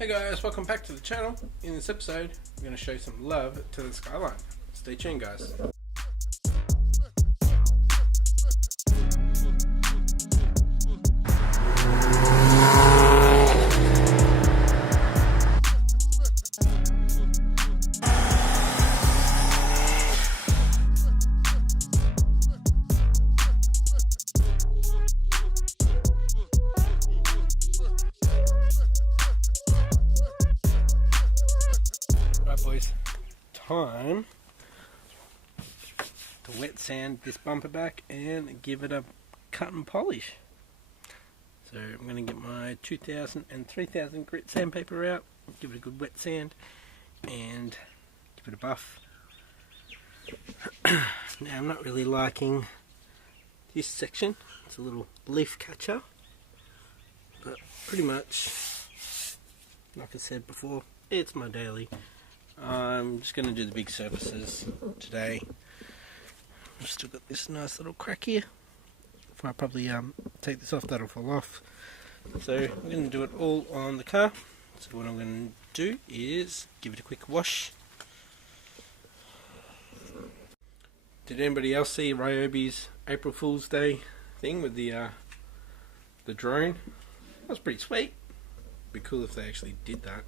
Hey guys, welcome back to the channel. In this episode, I'm going to show some love to the Skyline. Stay tuned guys. Boys, time to wet sand this bumper back and give it a cut and polish. So I'm going to get my 2000 and 3000 grit sandpaper out, give it a good wet sand and give it a buff. Now I'm not really liking this section, it's a little leaf catcher, but pretty much like I said before, it's my daily. I'm just going to do the big surfaces today. I've still got this nice little crack here. If I probably take this off, that'll fall off. So I'm going to do it all on the car. So what I'm going to do is give it a quick wash. Did anybody else see Ryobi's April Fool's Day thing with the drone? That was pretty sweet. It'd be cool if they actually did that.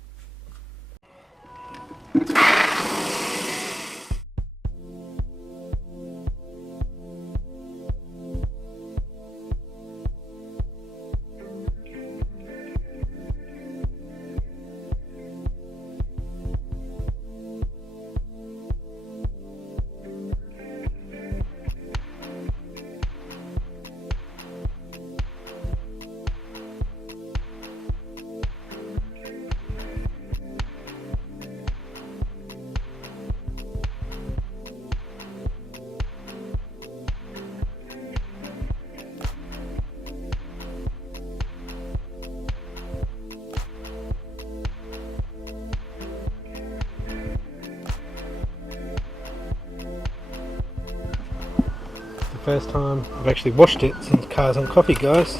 First time I've actually washed it since Cars on Coffee, guys.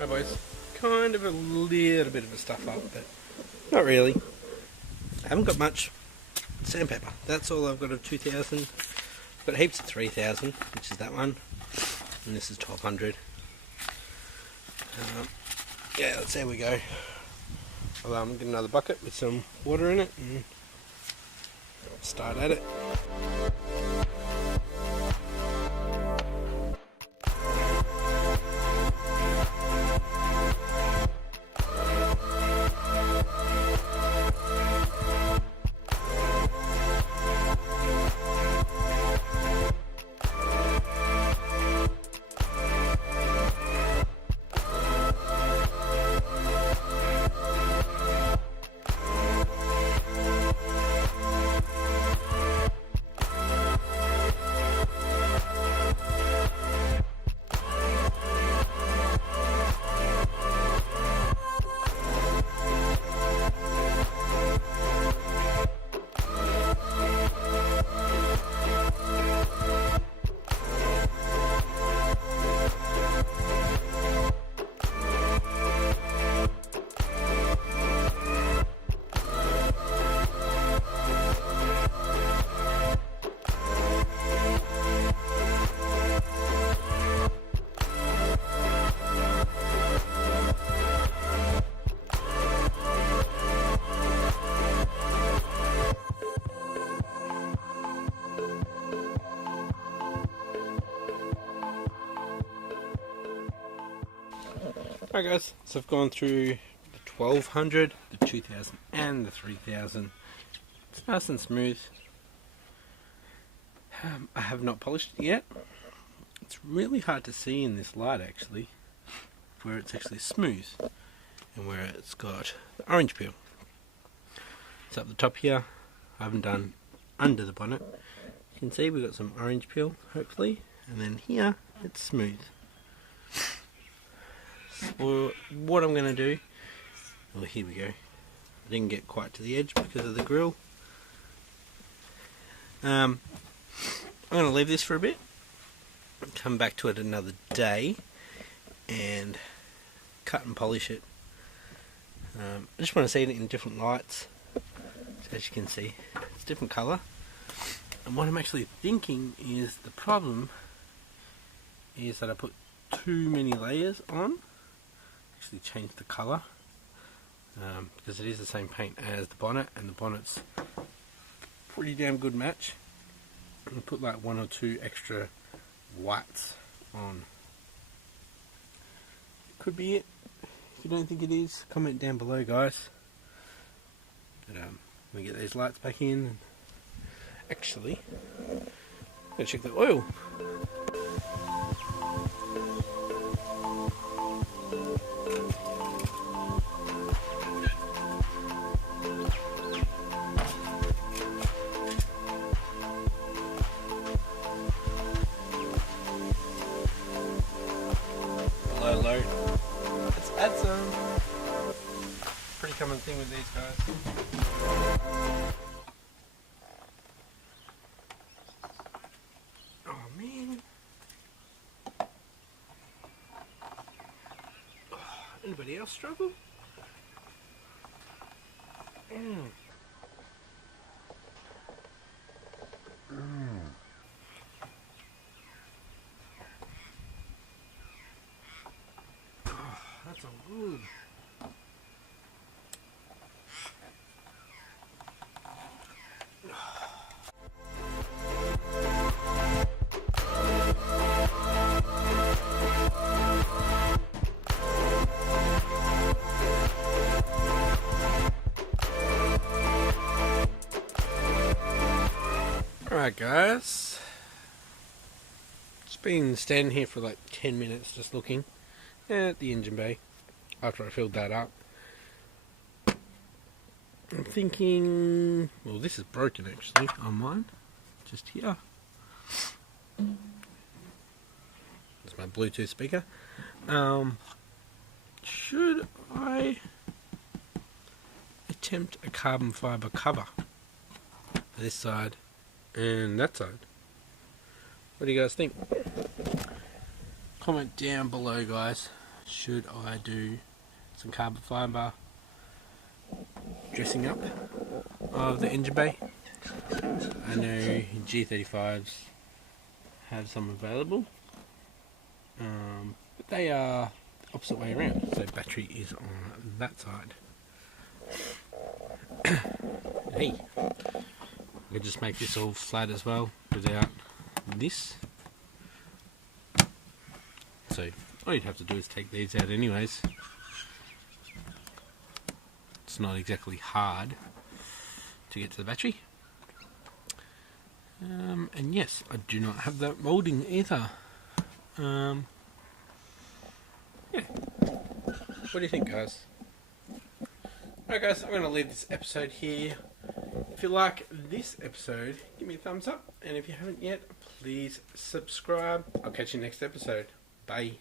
Right boys, kind of a little bit of a stuff up, but not really. I haven't got much sandpaper. That's all I've got of 2000. I've got heaps of 3000, which is that one, and this is 1200. Yeah, let's see how we go. I'll get another bucket with some water in it and start at it. Alright guys, so I've gone through the 1200, the 2000 and the 3000. It's nice and smooth. I have not polished it yet. It's really hard to see in this light actually, where it's actually smooth and where it's got the orange peel. So up the top here, I haven't done under the bonnet. You can see we've got some orange peel hopefully, and then here it's smooth. So what I'm going to do, well here we go, I didn't get quite to the edge because of the grill. I'm going to leave this for a bit, come back to it another day, and cut and polish it. I just want to see it in different lights. So as you can see, it's a different colour. And what I'm actually thinking is the problem is that I put too many layers on. Actually change the colour, because it is the same paint as the bonnet, and the bonnet's pretty damn good match. And put like 1 or 2 extra whites on. Could be it. If you don't think it is, comment down below, guys. But we get these lights back in. Actually, go check the oil. Low. Let's add some. Pretty common thing with these guys. Oh man. Anybody else struggle? That's all good. Alright guys, just been standing here for like 10 minutes just looking at the engine bay after I filled that up. I'm thinking, well, this is broken actually on mine, just here. That's my Bluetooth speaker. Should I attempt a carbon fibre cover for this side and that side? What do you guys think? Comment down below, guys. Should I do some carbon fibre dressing up of the engine bay? I know G35s have some available, but they are the opposite way around, so battery is on that side. Hey, I could just make this all flat as well without this. So all you'd have to do is take these out anyways. It's not exactly hard to get to the battery. And yes, I do not have that moulding either. Yeah. What do you think, guys? Alright guys, I'm going to leave this episode here. If you like this episode, give me a thumbs up. And if you haven't yet, please subscribe. I'll catch you next episode. Bye.